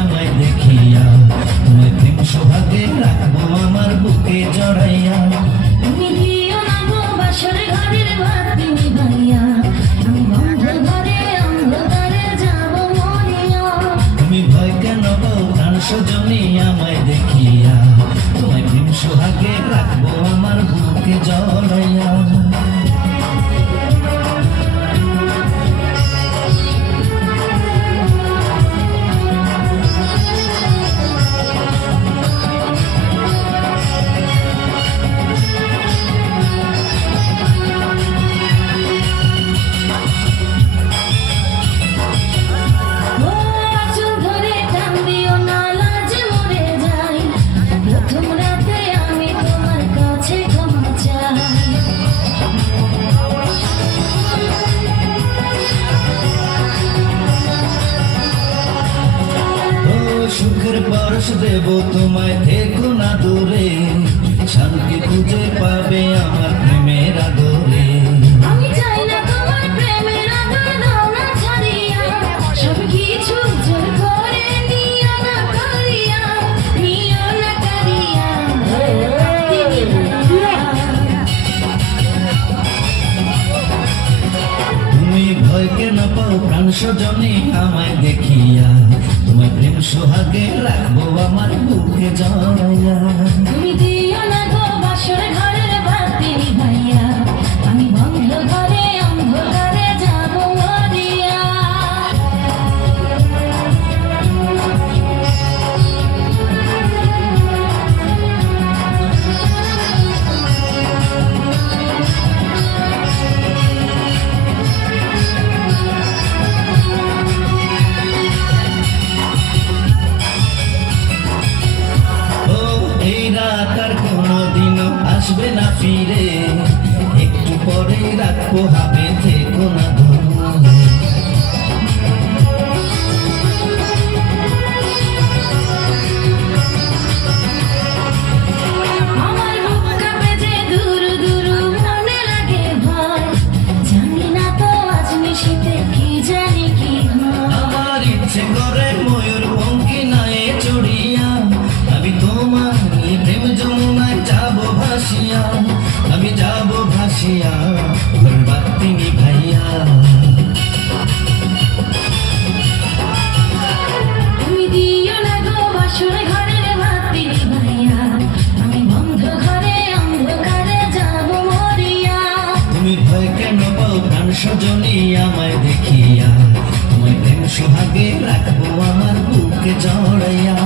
আমায় দেখিয়া, তোমায় প্রেম সোহাগে রাখবো আমার বুকে জড়াইয়া। তুমি দিও না গো বাসর ঘরের বাতি নিভাইয়া, আমি বন্ধ ঘরে অন্ধকারে যাব মরিয়া। তুমি ভয় কেন গো প্রাণ সজনী আমায় দেখিয়া, তোমায় প্রেম সোহাগে রাখবো আমার বুকে জড়াইয়া। সুখের পরশ দেব তোমায়, থেকো না দূরে, শান্তি খুঁজে পাবে আমার প্রেমের আদরে। আমি চাই না তোমার প্রেমের আদর, দাও না ছাড়িয়া, সব কিছু জোর করে নিও না করিয়া, নিও না করিয়া। তুমি ভয় কেন পাও প্রাণ সজনী আমায় দেখিয়া, তোমায় প্রেম সোহাগে রাখবো আমার বুকে জড়াইয়া। তুমি দিও না গো বাসর ঘরের বাতি নিভাইয়া, আমি বন্ধ ঘরে অন্ধকারে যাব মরিয়া। আসবে না ফিরে, একটু পরে রাখবো হবে, থেকো না দূরে। আমার বুক কাঁপে যে দূর দূর, মনে লাগে ভয়, জানি না তো আজ নিশীথে কি জানি কি হয়। আমার ইচ্ছে করে ময়ূর পঙ্খী নায়ে চড়িয়া, আমি তোমার প্রেম যমুনায় যাবো ভাসিয়া, আমি যাবো ভাসিয়া ঘর বাতি নিভাইয়া। তুমি দিও না গো বাসর ঘরের বাতি নিভাইয়া, আমি বন্ধ ঘরে অন্ধকারে যাব মরিয়া। তুমি ভয় কেন পাও প্রাণ সজনী আমায় দেখিয়া, তোমায় প্রেম সোহাগে রাখবো আমার বুকে জড়াইয়া।